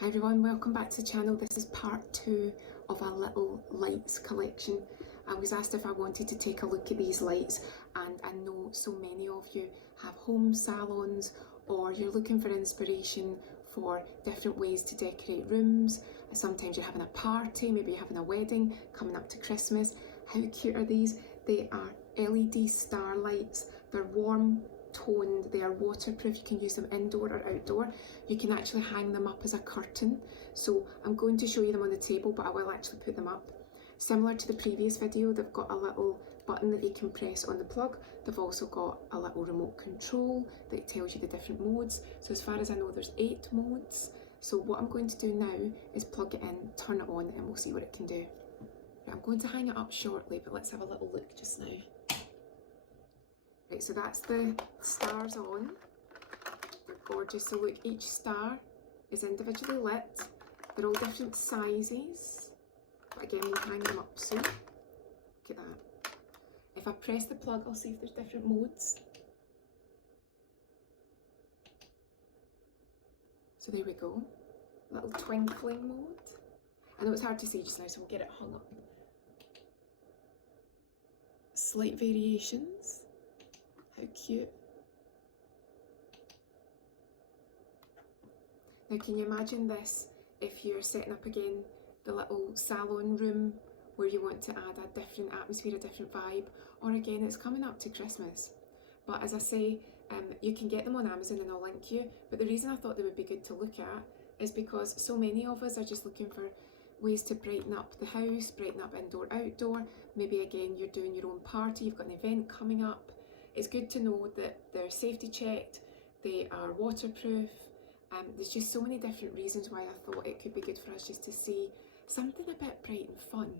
Hi everyone, welcome back to the channel. This is part 2 of our little lights collection. I was asked if I wanted to take a look at these lights, and I know so many of you have home salons or you're looking for inspiration for different ways to decorate rooms. Sometimes you're having a party, maybe you're having a wedding coming up to Christmas. How cute are these? They are LED star lights. They're warm toned, they are waterproof, you can use them indoor or outdoor. You can actually hang them up as a curtain. So I'm going to show you them on the table, but I will actually put them up. Similar to the previous video, they've got a little button that you can press on the plug. They've also got a little remote control that tells you the different modes. So as far as I know, there's 8 modes. So what I'm going to do now is plug it in, turn it on, and we'll see what it can do. Right, I'm going to hang it up shortly, but let's have a little look just now. Right, so that's the stars on. They're gorgeous. So look, each star is individually lit. They're all different sizes. But again, we'll hang them up soon. Look at that. If I press the plug, I'll see if there's different modes. So there we go. Little twinkling mode. I know it's hard to see just now, so we'll get it hung up. Slight variations. How cute. Now can you imagine this if you're setting up again the little salon room where you want to add a different atmosphere, a different vibe, or again it's coming up to Christmas. But as I say, you can get them on Amazon and I'll link you, but the reason I thought they would be good to look at is because so many of us are just looking for ways to brighten up the house, brighten up indoor, outdoor. Maybe again you're doing your own party, you've got an event coming up. It's good to know that they're safety checked, they are waterproof. There's just so many different reasons why I thought it could be good for us just to see something a bit bright and fun.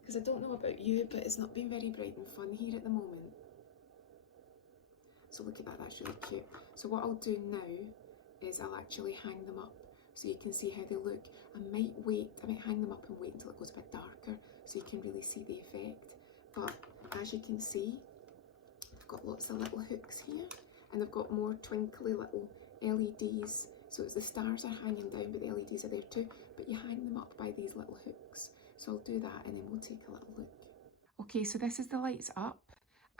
Because I don't know about you, but it's not been very bright and fun here at the moment. So look at that, that's really cute. So what I'll do now is I'll actually hang them up so you can see how they look. I might hang them up and wait until it goes a bit darker so you can really see the effect. But as you can see, I've got lots of little hooks here, and they've got more twinkly little LEDs. So it's the stars are hanging down, but the LEDs are there too. But you hang them up by these little hooks. So I'll do that and then we'll take a little look. Okay, so this is the lights up,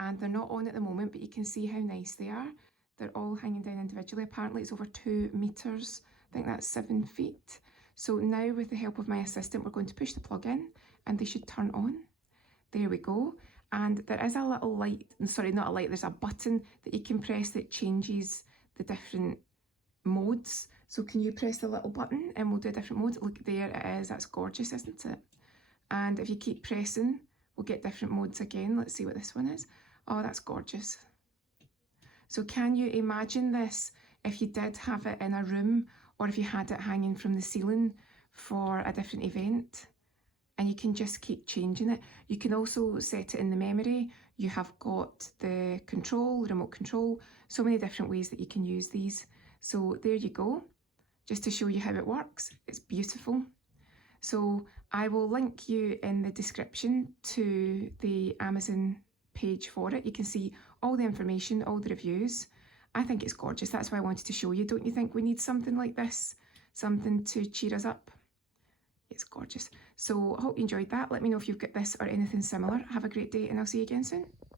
and they're not on at the moment, but you can see how nice they are. They're all hanging down individually. Apparently it's over 2 meters. I think that's 7 feet. So now with the help of my assistant, we're going to push the plug in and they should turn on. There we go. And there is a little light, sorry, not a light, there's a button that you can press that changes the different modes. So can you press the little button and we'll do a different mode? Look, there it is, that's gorgeous, isn't it? And if you keep pressing, we'll get different modes again. Let's see what this one is. Oh, that's gorgeous. So can you imagine this if you did have it in a room, or if you had it hanging from the ceiling for a different event? And you can just keep changing it. You can also set it in the memory. You have got the control, remote control, so many different ways that you can use these. So there you go, just to show you how it works. It's beautiful. So I will link you in the description to the Amazon page for it. You can see all the information, all the reviews. I think it's gorgeous. That's why I wanted to show you. Don't you think we need something like this? Something to cheer us up? It's gorgeous. So I hope you enjoyed that. Let me know if you've got this or anything similar. Have a great day and I'll see you again soon.